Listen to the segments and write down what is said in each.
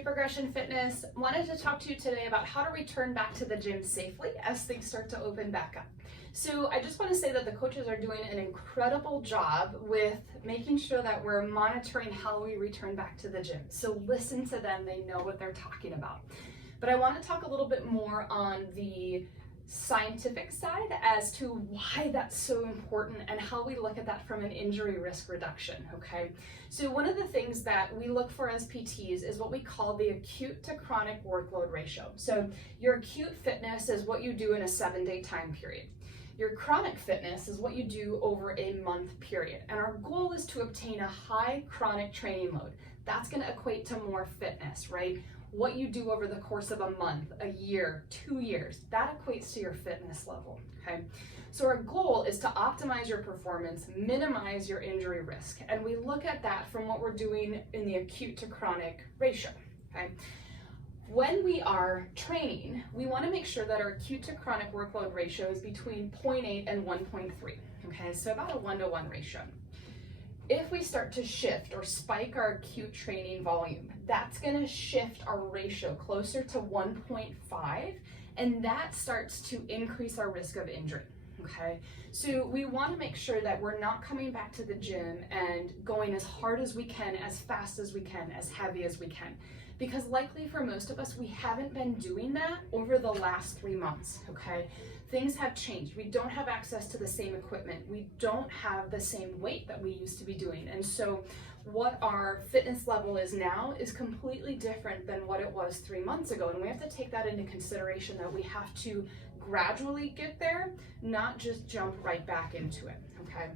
Hey Progression Fitness, wanted to talk to you today about how to return back to the gym safely as things start to open back up. So I just want to say that the coaches are doing an incredible job with making sure that we're monitoring how we return back to the gym. So listen to them, they know what they're talking about. But I want to talk a little bit more on the scientific side as to why that's so important and how we look at that from an injury risk reduction, okay? So one of the things that we look for as PTs is what we call the acute to chronic workload ratio. So your acute fitness is what you do in a 7-day time period. Your chronic fitness is what you do over a month period. And our goal is to obtain a high chronic training load. That's going to equate to more fitness, right? What you do over the course of a month, a year, 2 years, that equates to your fitness level, okay? So our goal is to optimize your performance, minimize your injury risk, and we look at that from what we're doing in the acute to chronic ratio, okay? When we are training, we want to make sure that our acute to chronic workload ratio is between 0.8 and 1.3, okay? So about a 1-to-1 ratio. If we start to shift or spike our acute training volume, that's going to shift our ratio closer to 1.5, and that starts to increase our risk of injury, okay? So we want to make sure that we're not coming back to the gym and going as hard as we can, as fast as we can, as heavy as we can. Because likely for most of us, we haven't been doing that over the last 3 months, okay? Things have changed. We don't have access to the same equipment. We don't have the same weight that we used to be doing. And so what our fitness level is now is completely different than what it was 3 months ago. And we have to take that into consideration, that we have to gradually get there, not just jump right back into it, okay?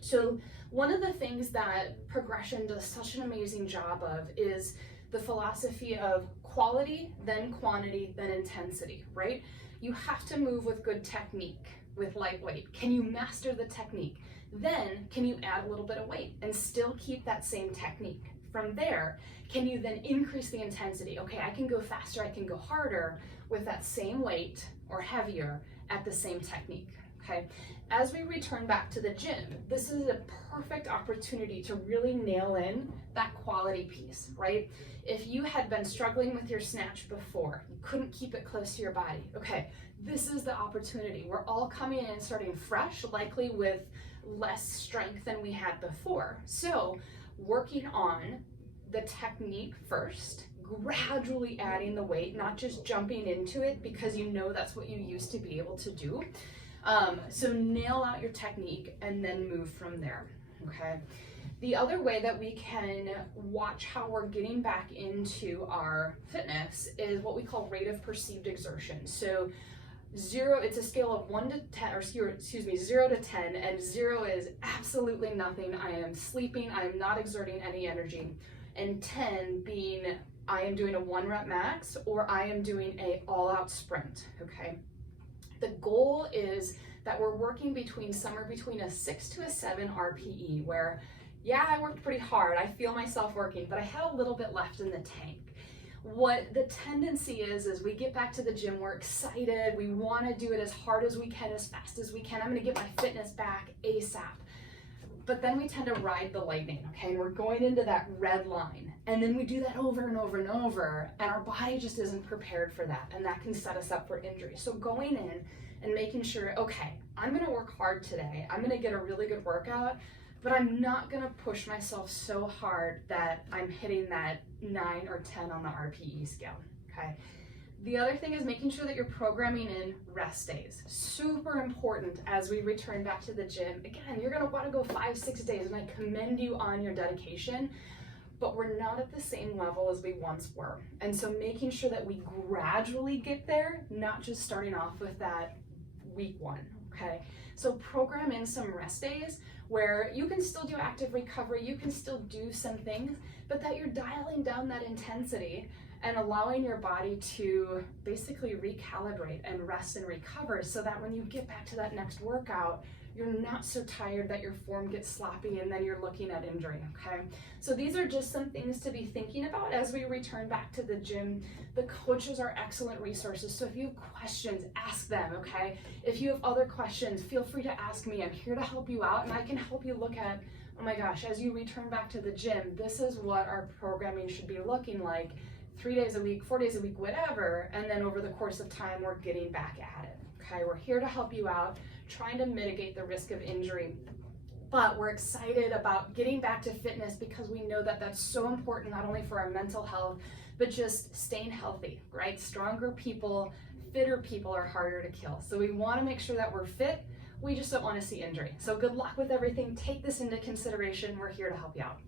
So one of the things that Progression does such an amazing job of is the philosophy of quality, then quantity, then intensity, right? You have to move with good technique, with lightweight. Can you master the technique? Then can you add a little bit of weight and still keep that same technique? From there, can you then increase the intensity? Okay, I can go faster, I can go harder with that same weight or heavier at the same technique, okay? As we return back to the gym, this is a perfect opportunity to really nail in that quality piece, right? If you had been struggling with your snatch before, you couldn't keep it close to your body, okay, this is the opportunity. We're all coming in starting fresh, likely with less strength than we had before. So working on the technique first, gradually adding the weight, not just jumping into it because you know that's what you used to be able to do. So nail out your technique and then move from there, okay? The other way that we can watch how we're getting back into our fitness is what we call rate of perceived exertion. So 0, it's a scale of 1 to 10, or 0 to 10, and 0 is absolutely nothing. I am sleeping, I am not exerting any energy. And 10 being I am doing a 1-rep max, or I am doing a all-out sprint, okay? The goal is that we're working somewhere between a 6 to a 7 RPE, where, yeah, I worked pretty hard, I feel myself working, but I had a little bit left in the tank. What the tendency is we get back to the gym, we're excited, we want to do it as hard as we can, as fast as we can. I'm going to get my fitness back ASAP. But then we tend to ride the lightning, okay? And we're going into that red line. And then we do that over and over and over, and our body just isn't prepared for that, and that can set us up for injury. So going in and making sure, okay, I'm going to work hard today, I'm going to get a really good workout, but I'm not going to push myself so hard that I'm hitting that 9 or 10 on the RPE scale, okay? The other thing is making sure that you're programming in rest days. Super important as we return back to the gym. Again, you're going to want to go 5-6 days, and I commend you on your dedication, but we're not at the same level as we once were. And so making sure that we gradually get there, not just starting off with that week 1, okay? So program in some rest days where you can still do active recovery, you can still do some things, but that you're dialing down that intensity and allowing your body to basically recalibrate and rest and recover, so that when you get back to that next workout, you're not so tired that your form gets sloppy and then you're looking at injury, okay? So these are just some things to be thinking about as we return back to the gym. The coaches are excellent resources, so if you have questions, ask them, okay? If you have other questions, feel free to ask me. I'm here to help you out, and I can help you look at, oh my gosh, as you return back to the gym, this is what our programming should be looking like 3 days a week, 4 days a week, whatever, and then over the course of time, we're getting back at it, okay? We're here to help you out, trying to mitigate the risk of injury, but we're excited about getting back to fitness because we know that that's so important, not only for our mental health, but just staying healthy, right? Stronger people, fitter people are harder to kill. So we wanna make sure that we're fit, we just don't wanna see injury. So good luck with everything, take this into consideration, we're here to help you out.